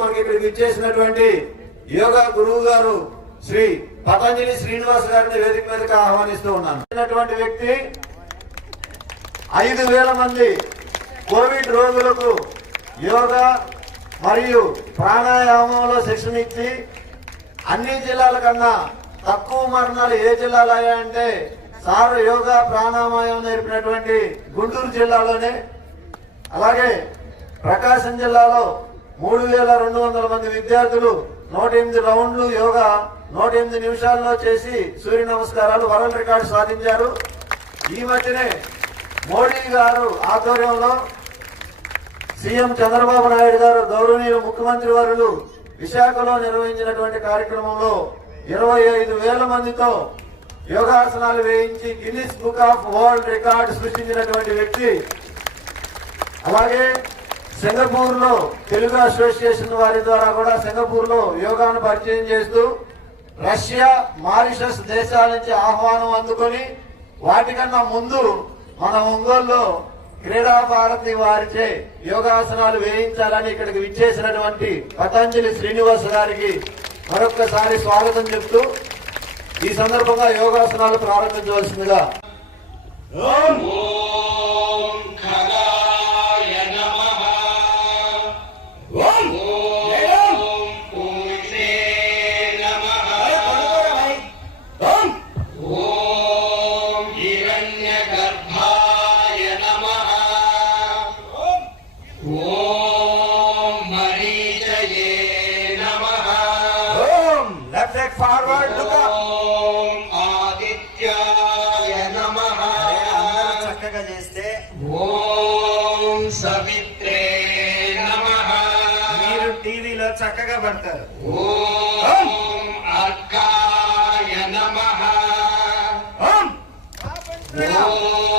మనకి ఇక్కడికి ఇచ్చేసినటువంటి యోగా గురువు గారు శ్రీ పతంజలి శ్రీనివాస్ గారిని వేదిక మీదకి ఆహ్వానిస్తూ ఉన్నాను. వ్యక్తి 5,000 మంది కోవిడ్ రోగులకు యోగా మరియు ప్రాణాయామంలో శిక్షణ ఇచ్చి అన్ని జిల్లాల కన్నా తక్కువ మరణాలు ఏ జిల్లాలో అయ్యాయంటే సారు యోగా ప్రాణాయామం నేర్పినటువంటి గుంటూరు జిల్లాలోనే, అలాగే ప్రకాశం జిల్లాలో 3,200 మంది విద్యార్థులు 108 రౌండ్లు యోగా 108 నిమిషాల్లో చేసి సూర్య నమస్కారాలు వరల్డ్ రికార్డు సాధించారు. ఈ మధ్యనే మోడీ గారు ఆధ్వర్యంలో సీఎం చంద్రబాబు నాయుడు గారు గౌరవనీయ ముఖ్యమంత్రి వర్యులు విశాఖలో నిర్వహించినటువంటి కార్యక్రమంలో 25,000 మందితో యోగాసనాలు వేయించి Guinness book of world record సృష్టించినటువంటి వ్యక్తి. అలాగే సింగపూర్ లో తెలుగు అసోసియేషన్ వారి ద్వారా కూడా సింగపూర్ లో యోగాను పరిచయం చేస్తూ రష్యా, మారిషస్ దేశాల నుంచి ఆహ్వానం అందుకొని వాటికన్నా ముందు మన ఒంగోలులో క్రీడా భారతి వారిచే యోగాసనాలు వేయించాలని ఇక్కడికి విచ్చేసినటువంటి పతంజలి శ్రీనివాస్ గారికి మరొక్కసారి స్వాగతం చెప్తూ ఈ సందర్భంగా యోగాసనాలు ప్రారంభించవలసిందిగా. Forward, look up. Om Adityaya Namaha. అందరూ చక్కగా చేస్తే Om Savitre Namaha. మీరు టీవీలో చక్కగా పడతారు. Om Arkaya Namaha. ఓం Om